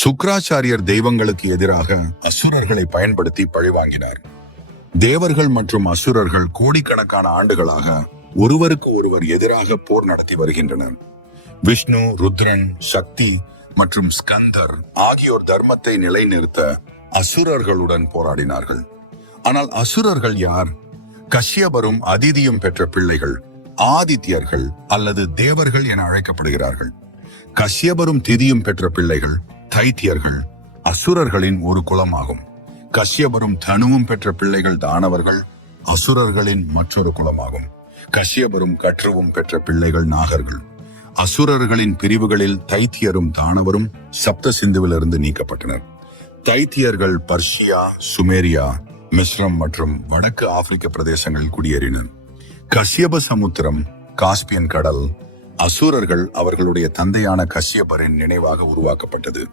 சுக்ராச்சாரியர் தெய்வங்களுக்கு எதிராக அசுரர்களை பயன்படுத்தி பழிவாங்கினார் தேவர்கள் மற்றும் அசுரர்கள் கோடிக்கணக்கான ஆண்டுகளாக ஒருவருக்கு ஒருவர் எதிராக போர் நடத்தி வருகின்றனர். விஷ்ணு ருத்ரன் சக்தி மற்றும் ஸ்கந்தர் ஆகியோர் தர்மத்தை நிலைநிறுத்த அசுரர்களுடன் போராடினார்கள். ஆனால் அசுரர்கள் யார்? கஷ்யபரும் அதிதியும் பெற்ற பிள்ளைகள் ஆதித்யர்கள் அல்லது தேவர்கள் என அழைக்கப்படுகிறார்கள். கஷ்யபரும் திதியும் பெற்ற பிள்ளைகள் தைத்தியர்கள் அசுரர்களின் ஒரு குலமாகும். கஷ்யபரும் தனுவும் பெற்ற பிள்ளைகள் தானவர்கள் அசுரர்களின் மற்றொரு குலமாகும். கஷ்யபரும் கற்றுவும் பெற்ற பிள்ளைகள் நாகர்கள். அசுரர்களின் பிரிவுகளில் தைத்தியரும் தானவரும் சப்த சிந்துவிலிருந்து நீக்கப்பட்டனர். தைத்தியர்கள் பர்ஷியா சுமேரியா மிஸ்ரம் மற்றும் வடக்கு ஆப்பிரிக்க பிரதேசங்களில் குடியேறினர். கஷ்யப சமுத்திரம் காஸ்பியன் கடல் அசுரர்கள் அவர்களுடைய தந்தையான கஷ்யபரின் நினைவாக உருவாக்கப்பட்டது.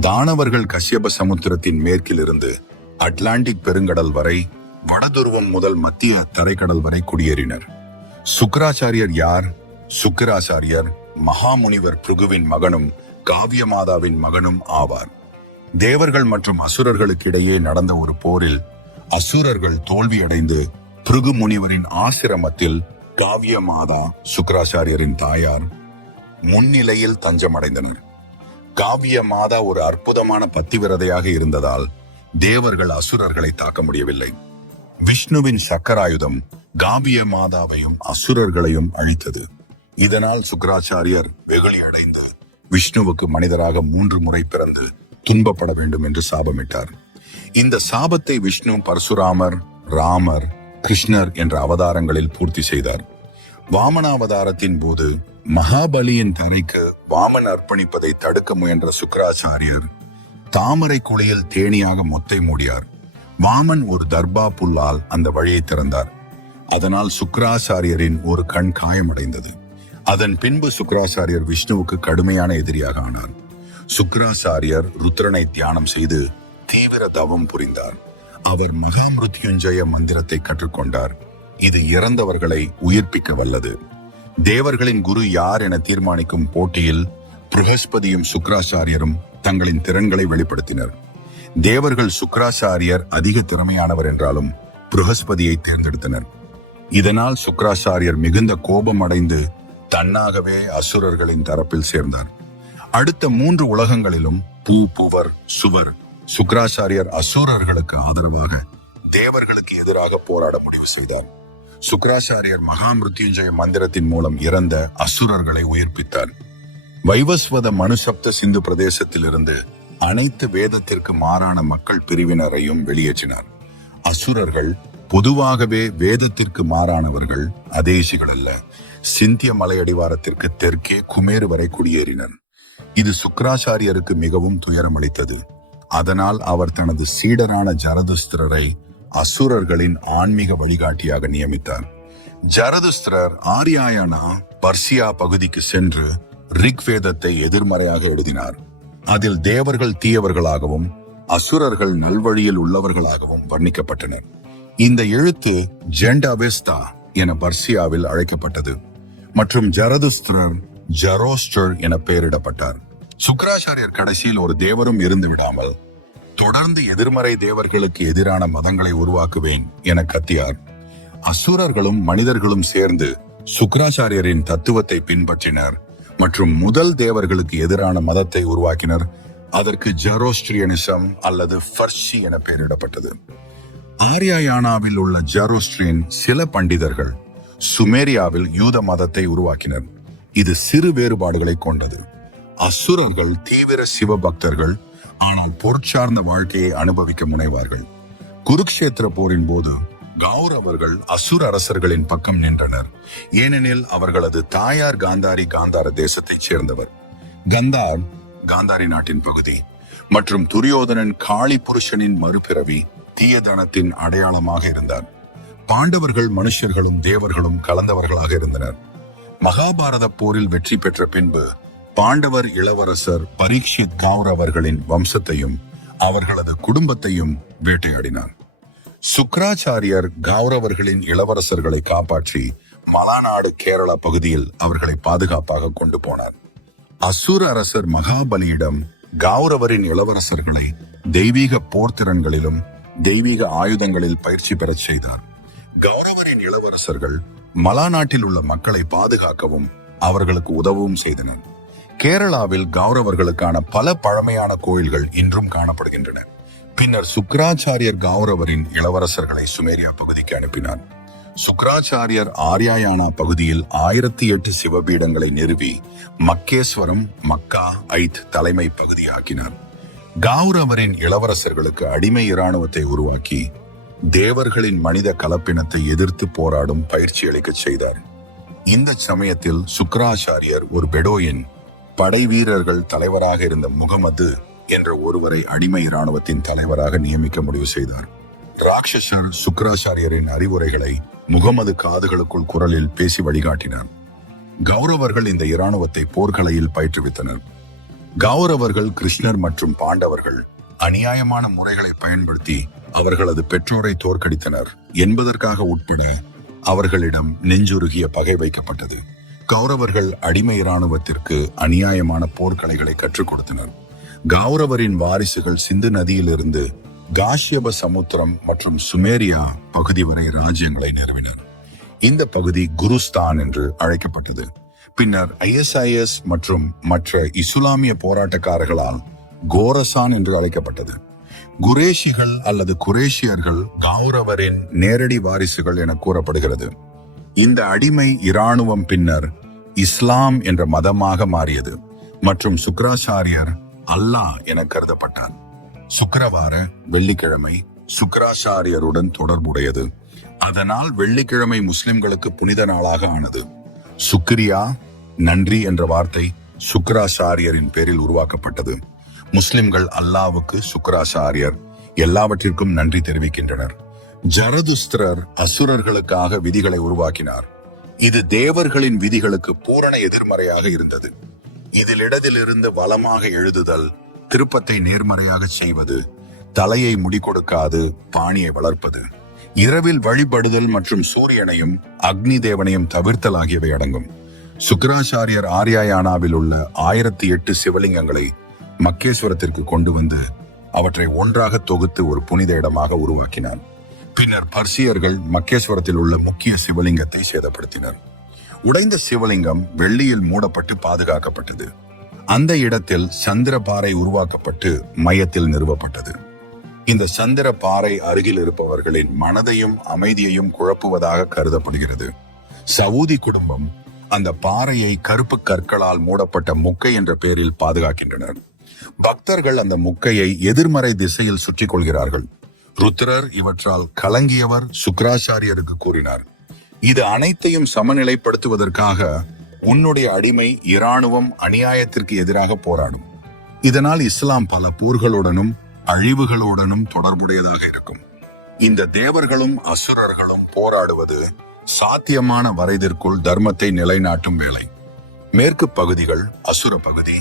தானவர்கள் கஷ்யப சமுத்திரத்தின் மேற்கிலிருந்து அட்லாண்டிக் பெருங்கடல் வரை வடதுருவம் முதல் மத்திய தரைக்கடல் வரை குடியேறினர். சுக்கராச்சாரியர் யார்? சுக்கராச்சாரியர் மகாமுனிவர் பிருகுவின் மகனும் காவியமாதாவின் மகனும் ஆவார். தேவர்கள் மற்றும் அசுரர்களுக்கு இடையே நடந்த ஒரு போரில் அசுரர்கள் தோல்வியடைந்து பிருகு முனிவரின் ஆசிரமத்தில் காவிய மாதா சுக்கராச்சாரியரின் தாயார் முன்னிலையில் தஞ்சமடைந்தனர். காவிய மாதா ஒரு அற்புதமான பத்திவிரதையாக இருந்ததால் தேவர்கள் அசுரர்களை தாக்க முடியவில்லை. விஷ்ணுவின் சக்கராயுதம் காவிய மாதாவையும் அசுரர்களையும் அழித்தது. இதனால் சுக்கராச்சாரியர் வெகுளி அடைந்து விஷ்ணுவுக்கு மனிதராக மூன்று முறை பிறந்து துன்பப்பட வேண்டும் என்று சாபமிட்டார். இந்த சாபத்தை விஷ்ணு பரசுராமர் ராமர் கிருஷ்ணர் என்ற அவதாரங்களில் பூர்த்தி செய்தார். வாமனாவதாரத்தின் போது மகாபலியின் தரைக்கு வாமன் அர்ப்பணிப்பதை தடுக்க முயன்ற சுக்கராச்சாரியர் தாமரை குழியில் தேனியாக மொத்தை மூடியார். வாமன் ஒரு தர்பா புல்லால் அந்த வழியை திறந்தார். அதனால் சுக்கராச்சாரியரின் ஒரு கண் காயமடைந்தது. அதன் பின்பு சுக்கராச்சாரியர் விஷ்ணுவுக்கு கடுமையான எதிரியாக ஆனார். சுக்கராச்சாரியர் ருத்ரனை தியானம் செய்து தீவிர தவம் புரிந்தார். அவர் மகாமிருத்யுஞ்சய மந்திரத்தை கற்றுக்கொண்டார். இது இறந்தவர்களை உயிர்ப்பிக்க வல்லது. தேவர்களின் குரு யார் என தீர்மானிக்கும் போட்டியில் புருகஸ்பதியும் சுக்கராச்சாரியரும் தங்களின் திறன்களை வெளிப்படுத்தினர். தேவர்கள் சுக்கராச்சாரியர் அதிக திறமையானவர் என்றாலும் புருகஸ்பதியை தேர்ந்தெடுத்தனர். இதனால் சுக்கராச்சாரியர் மிகுந்த கோபம் அடைந்து தன்னாகவே அசுரர்களின் தரப்பில் சேர்ந்தார். அடுத்த மூன்று உலகங்களிலும் பூ புவர் சுவர் சுக்கராச்சாரியர் அசுரர்களுக்கு ஆதரவாக தேவர்களுக்கு எதிராக போராட முடிவு செய்தார். சுக்கராச்சாரியர் மகாமிருத்யுஞ்சய மந்திரத்தின் மூலம் இறந்த அசுரர்களை உயிர்ப்பித்தார். வைவஸ்வத மனுசப்த சிந்து பிரதேசத்திலிருந்து அனைத்து வேதத்திற்கு மாறான மக்கள் பிரிவினரையும் வெளியேற்றினார். அசுரர்கள் பொதுவாகவே வேதத்திற்கு மாறானவர்கள் அதேசிகள் அல்ல சிந்திய மலையடிவாரத்திற்கு தெற்கே குமேறு வரை குடியேறினர். இது சுக்கராச்சாரியருக்கு மிகவும் துயரமளித்தது அதனால் அவர் தனது சீடரான ஜரதுஸ்திரரை அசுரர்களின் ஆன்மீக வழிகாட்டியாக நியமித்தார். ஜரதுஸ்திரர் ஆரியாயனா பர்சியா பகுதிக்கு சென்று ரிக்வேதத்தை எதிர்மறையாக எழுதினார். அதில் தேவர்கள் தீயவர்களாகவும் அசுரர்கள் நல்வழியில் உள்ளவர்களாகவும் வர்ணிக்கப்பட்டனர். இந்த எழுத்து ஜெண்டாவெஸ்தா என பர்சியாவில் அழைக்கப்பட்டது. மற்றும் ஜரதுஸ்திரர் ஜரோஸ்டர் என பெயரிடப்பட்டார். சுக்கராச்சாரியர் கடைசியில் ஒரு தேவரும் இருந்து விடாமல் தொடர்ந்து எதிர்மறை தேவர்களுக்கு எதிரான மதங்களை உருவாக்குவேன் என கத்தியார். அசுரர்களும் மனிதர்களும் சேர்ந்து சுக்கராச்சாரியரின் தத்துவத்தை பின்பற்றினர் மற்றும் முதல் தேவர்களுக்கு எதிரான மதத்தை உருவாக்கினர். அதற்கு ஜரோஸ்ட்ரியனிசம் அல்லது ஃபர்ஷி என பெயரிடப்பட்டது. ஆரியாயானாவில் உள்ள ஜரோஸ்ட்ரியன் சில பண்டிதர்கள் சுமேரியாவில் யூத மதத்தை உருவாக்கினர். இது சிறு வேறுபாடுகளை கொண்டது. அசுரர்கள் தீவிர சிவ பக்தர்கள் ஆனால் பொருட்சார்ந்த வாழ்க்கையை அனுபவிக்க முனைவார்கள். குருக்ஷேத்திர போரின் போது கௌரவர்கள் அசுர அரசர்களின் பக்கம் நின்றனர். ஏனெனில் அவர்களது தாயார் காந்தாரி காந்தார தேசத்தைச் சேர்ந்தவர். கந்தார் காந்தாரி நாட்டின் பகுதி மற்றும் துரியோதனன் காளி புருஷனின் மறுபிறவி தீயதனத்தின் அடையாளமாக இருந்தார். பாண்டவர்கள் மனுஷர்களும் தேவர்களும் கலந்தவர்களாக இருந்தனர். மகாபாரத போரில் வெற்றி பெற்ற பின்பு பாண்டவர் இளவரசர் பரீட்சித் கௌரவர்களின் வம்சத்தையும் அவர்களது குடும்பத்தையும் வேட்டையாடினார் சுக்ராச்சாரியர் கௌரவர்களின் இளவரசர்களை காப்பாற்றி மலாநாடு கேரளா பகுதியில் அவர்களை பாதுகாப்பாக கொண்டு போனார். அசுர அரசர் மகாபலியிடம் கௌரவரின் இளவரசர்களை தெய்வீக போர்த்திறன்களிலும் தெய்வீக ஆயுதங்களில் பயிற்சி பெறச் செய்தார். கௌரவரின் இளவரசர்கள் மலாநாட்டில் உள்ள மக்களை பாதுகாக்கவும் அவர்களுக்கு உதவவும் செய்தனர். கேரளாவில் கௌரவர்களுக்கான பல பழமையான கோயில்கள் இன்றும் காணப்படுகின்றன. பின்னர் சுக்ராச்சாரியர் கௌரவரின் இளவரசர்களை சுமேரியா பகுதிக்கு அனுப்பினார். சுக்ராச்சாரியர் ஆர்யாயானா பகுதியில் ஆயிரத்தி எட்டு சிவபீடங்களை நிறுவி மக்கேஸ்வரம் மக்கா ஐத் தலைமை பகுதியாக்கினார் கௌரவரின் இளவரசர்களுக்கு அடிமை இராணுவத்தை உருவாக்கி தேவர்களின் மனித கலப்பினத்தை எதிர்த்து போராடும் பயிற்சி அளிக்கச் செய்தார். இந்த சமயத்தில் சுக்ராச்சாரியர் ஒரு பெடோயின் படை வீரர்கள் தலைவராக இருந்த முகமது என்ற ஒருவரை அடிமை இராணுவத்தின் தலைவராக நியமிக்க முடிவு செய்தார். ராட்சசர் சுக்ராச்சாரியரின் அறிவுரைகளை முகமது காதுகளுக்குள் குரலில் பேசி வழிகாட்டினார். கௌரவர்கள் இந்த இராணுவத்தை போர்க்கலையில் பயிற்றுவித்தனர். கௌரவர்கள் கிருஷ்ணர் மற்றும் பாண்டவர்கள் அநியாயமான முறைகளை பயன்படுத்தி அவர்களது பெற்றோரை தோற்கடித்தனர் என்பதற்காக உட்பட அவர்களிடம் நெஞ்சுருகிய பகை வைக்கப்பட்டது. கௌரவர்கள் அடிமை இராணுவத்திற்கு அநியாயமான போர்க்கலைகளை கற்றுக் கொடுத்தனர். கௌரவரின் வாரிசுகள் சிந்து நதியிலிருந்து காஷ்யப சமுத்திரம் மற்றும் சுமேரியா பகுதி வரை ராஜ்யங்களை நிறுவினர். இந்த பகுதி குருஸ்தான் என்று அழைக்கப்பட்டது. பின்னர் ஐஎஸ்ஐஎஸ் மற்றும் மற்ற இஸ்லாமிய போராட்டக்காரர்களால் கோரசான் என்று அழைக்கப்பட்டது. குரேஷிகள் அல்லது குரேஷியர்கள் கௌரவரின் நேரடி வாரிசுகள் என கூறப்படுகிறது. இந்த அடிமை இராணுவம் பின்னர் இஸ்லாம் என்ற மதமாக மாறியது. மற்றும் சுக்கராச்சாரியர் அல்லாஹ் என கருதப்பட்டான். சுக்கரவார வெள்ளிக்கிழமை சுக்கராச்சாரியருடன் தொடர்புடையது. அதனால் வெள்ளிக்கிழமை முஸ்லிம்களுக்கு புனித நாளாக ஆனது. சுக்ரியா நன்றி என்ற வார்த்தை சுக்கராச்சாரியரின் பேரில் உருவாக்கப்பட்டது. முஸ்லிம்கள் அல்லாவுக்கு சுக்கராச்சாரியர் எல்லாவற்றிற்கும் நன்றி தெரிவிக்கின்றனர். ஜரதுஸ்திரர் அசுரர்களுக்காக விதிகளை உருவாக்கினார். இது தேவர்களின் விதிகளுக்கு பூரண எதிர்மறையாக இருந்தது. இதில் இடதிலிருந்து வளமாக எழுதுதல் திருப்பத்தை நேர்மறையாக செய்வது தலையை முடிக்கொடுக்காது பாணியை வளர்ப்பது இரவில் வழிபடுதல் மற்றும் சூரியனையும் அக்னி தேவனையும் தவிர்த்தல் ஆகியவை அடங்கும். சுக்கராச்சாரியர் ஆர்யாயானாவில் உள்ள ஆயிரத்தி எட்டு சிவலிங்கங்களை மக்கேஸ்வரத்திற்கு கொண்டு வந்து அவற்றை ஒன்றாக தொகுத்து ஒரு புனித இடமாக உருவாக்கினார் பின்னர் பர்சியர்கள் மக்கேஸ்வரத்தில் உள்ள முக்கிய சிவலிங்கத்தை சேதப்படுத்தினர். உடைந்த சிவலிங்கம் வெள்ளியில் மூடப்பட்டு பாதுகாக்கப்பட்டது. அந்த இடத்தில் சந்திர பாறை உருவாக்கப்பட்டு மையத்தில் நிறுவப்பட்டது. இந்த சந்திர பாறை அருகில் இருப்பவர்களின் மனதையும் அமைதியையும் குழப்புவதாக கருதப்படுகிறது. சவுதி குடும்பம் அந்த பாறையை கருப்பு கற்களால் மூடப்பட்ட முக்கை என்ற பெயரில் பாதுகாக்கின்றனர். பக்தர்கள் அந்த முக்கையை எதிர்மறை திசையில் சுற்றிக் கொள்கிறார்கள். ருத்ரர் இவற்றால் கலங்கியவர் சுக்ராச்சாரியருக்கு கூறினார். இது அனைத்தையும் சமநிலைப்படுத்துவதற்காக உன்னுடைய அடிமை இராணுவம் அநியாயத்திற்கு எதிராக போராடும். இதனால் இஸ்லாம் பல போர்களுடனும் அழிவுகளுடனும் தொடர்புடையதாக இருக்கும். இந்த தேவர்களும் அசுரர்களும் போராடுவது சாத்தியமான வரைதிற்குள் தர்மத்தை நிலைநாட்டும் வேலை. மேற்கு பகுதிகள் அசுர பகுதி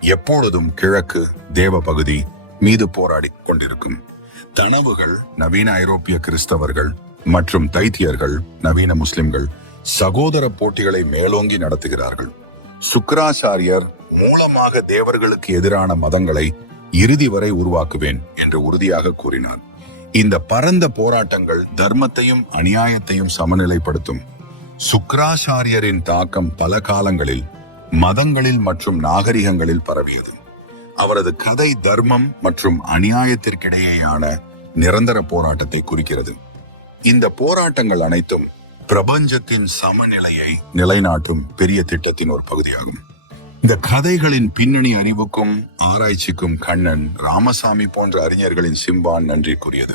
எப்பொழுதும் கிழக்கு தேவ பகுதி மீது போராடி கொண்டிருக்கும். தனவுகள் நவீன ஐரோப்பிய கிறிஸ்தவர்கள் மற்றும் தைத்தியர்கள் நவீன முஸ்லிம்கள் சகோதர போட்டிகளை மேலோங்கி நடத்துகிறார்கள். சுக்கராச்சாரியர் மூலமாக தேவர்களுக்கு எதிரான மதங்களை இறுதி வரை உருவாக்குவேன் என்று உறுதியாக கூறினார். இந்த பரந்த போராட்டங்கள் தர்மத்தையும் அநியாயத்தையும் சமநிலைப்படுத்தும். சுக்ராச்சாரியரின் தாக்கம் பல காலங்களில் மதங்களில் மற்றும் நாகரிகங்களில் பரவியது. அவரது கதை தர்மம் மற்றும் அநியாயத்திற்கிடையேயான நிரந்தர போராட்டத்தை குறிக்கிறது. இந்த போராட்டங்கள் அனைத்தும் பிரபஞ்சத்தின் சமநிலையை நிலைநாட்டும் பெரிய திட்டத்தின் ஒரு பகுதியாகும். இந்த கதைகளின் பின்னணி அறிவுக்கும் ஆராய்ச்சிக்கும் கண்ணன் ராமசாமி போன்ற அறிஞர்களின் சிம்பான் நன்றிக்குரியது